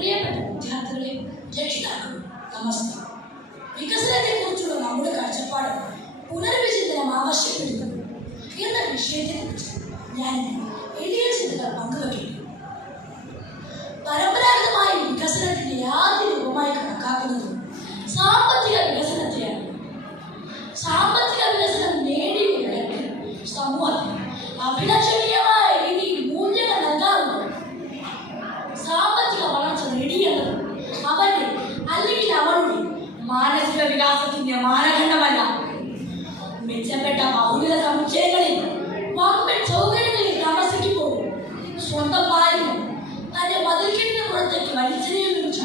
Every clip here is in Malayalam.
ప్రియపడ్డ విద్యార్థులే జ్యేష్ఠకు నమస్కారం. వికసనತೆ కూర్చుడు నమ్ముడు కాచపాడు పునర్విచింతన ఆవశ్యకుడు இந்த விஷயத்தை ஞானி எளிய சிந்தனை பங்கு வகிக்கும்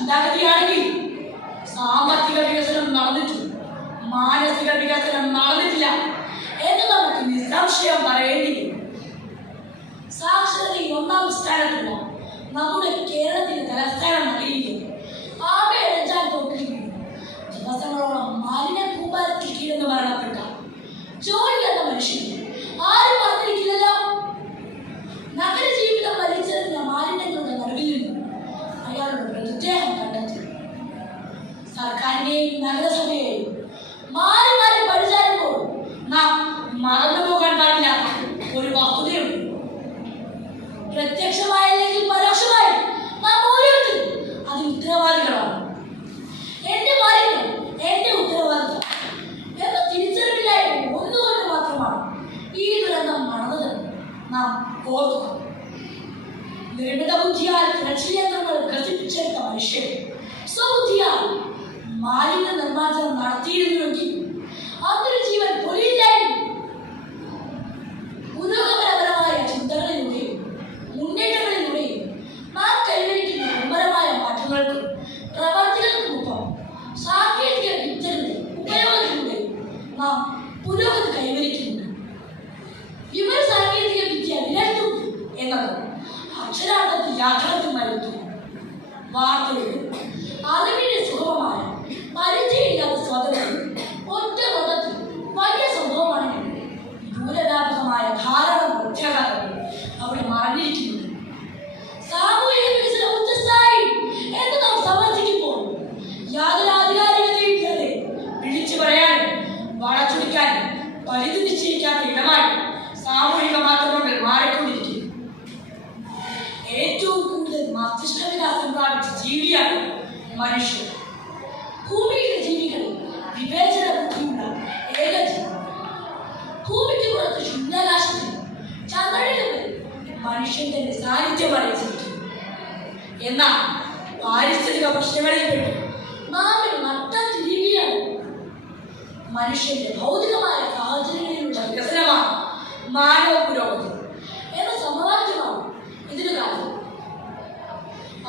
ചിന്താഗതിയാണെങ്കിൽ സാമ്പത്തിക വികസനം നടന്നിട്ടില്ല മാനസിക വികസനം നടന്നിട്ടില്ല എന്ന് നമുക്ക് നിസ്സംശയം പറയേണ്ടി സാക്ഷരതയിൽ ഒന്നാം സ്ഥാനത്തുള്ള നമ്മുടെ കേരളത്തിന്റെ തലസ്ഥാനം അറിയിക്കുന്നു ആകെ എഴുതാൻ വീണു നാം ഓർക്കുക നിർമ്മിത ബുദ്ധിയാൽ കൃഷിയന്ത്രങ്ങൾ വികസിപ്പിച്ചെടുത്ത മനുഷ്യൻ സ്വബുദ്ധിയാൽ മാലിന്യ നിർമ്മാർജ്ജനം നടത്തിയിരുന്നുവെങ്കിൽ അതൊരു ജീവൻ പൊലിയില്ലായിരുന്നു പുരോഗമനപരമായ ചിന്തകളിലൂടെയും മുന്നേറ്റങ്ങളിലൂടെയും നാം കൈവരിക്കുന്ന ഗുണപരമായ മാറ്റങ്ങൾക്കും പ്രവർത്തികൾക്കുമൊപ്പം ഏറ്റവും കൂടുതൽ മസ്തിഷ്ക വികാസം ജീവിയാണ് മനുഷ്യൻ. ഭൂമിയിലെ മനുഷ്യൻ തന്റെ സാന്നിധ്യം അറിയിച്ചിരിക്കുന്നു. എന്നാൽ പാരിസ്ഥിതിക പ്രശ്നങ്ങളിൽപ്പെട്ട് നാം ഒരു നട്ടം തിരികെയാണ് മനുഷ്യന്റെ ഭൗതികമായ സാഹചര്യങ്ങളിലുള്ള വികസനമാണ് മാനവ പുരോഗതി എന്ന സമവാക്യമാണ് ഇതിന് കാരണം.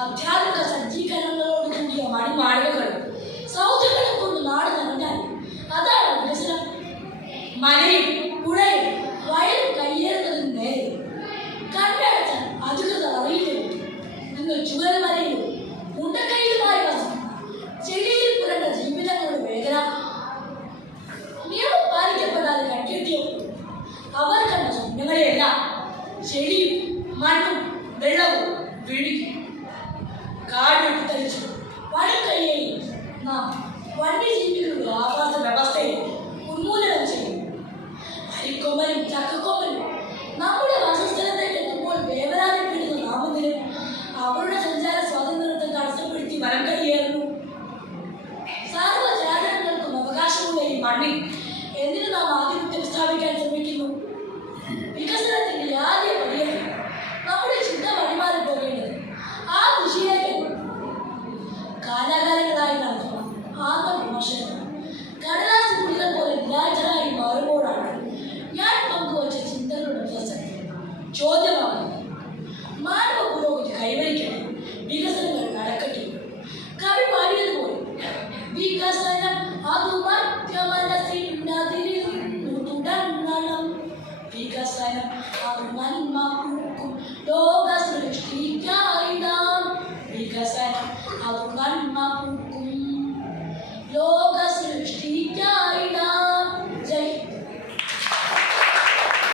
അധ്യാത്മിക സജ്ജീകരണങ്ങളോട് കൂടിയ മണി മാനവകൾ സൗദ്യങ്ങളെ കൊണ്ട് നാട് നിറഞ്ഞാൽ അതാണ് വികസനം. മലയും പുഴയും വയലും നിങ്ങൾ ചുവരമലയിലും മുണ്ടക്കൈയിലുമായി വസിക്കുന്ന ചെളിയിൽ പുരണ്ട ജീവിതങ്ങളുടെ വേദന നിയമം പാലിക്കപ്പെടാതെ കണ്ടെത്തിയപ്പോൾ അവർ കണ്ട സ്വപ്നങ്ങളെയെല്ലാം ചെളിയും മണ്ണും വെള്ളവും വിഴുകി കാട് വെട്ടിത്തരിച്ചു വനക്കയ്യേയും നാം വന്യജീവികളുടെ ആവാസ അവരുടെ സഞ്ചാര സ്വാതന്ത്ര്യത്തെ തടസ്സപ്പെടുത്തി വനം കയ്യേറുന്നു സാർവജാതകങ്ങൾക്കും അവകാശമുള്ള ഈ മണ്ണിൽ എന്തിനു നാം ആധിപത്യം സ്ഥാപിക്കാൻ ശ്രമിക്കുന്നു? വികസനത്തിന്റെ ആദ്യ പടിയാണ് നമ്മുടെ ചിന്ത വഴിമാറി പോകേണ്ടത് ആ ദിശയിലേക്ക് കാലാകാലങ്ങളായി നടത്തുന്ന ആത്മവിമർശനം. കടലാസ് കുടികൾ പോലെ നിരാജനായി മാറുമ്പോഴാണ് ഞാൻ പങ്കുവച്ച ചിന്തകളുടെ പ്രസക്തി. ചോദ്യമാകുന്നത്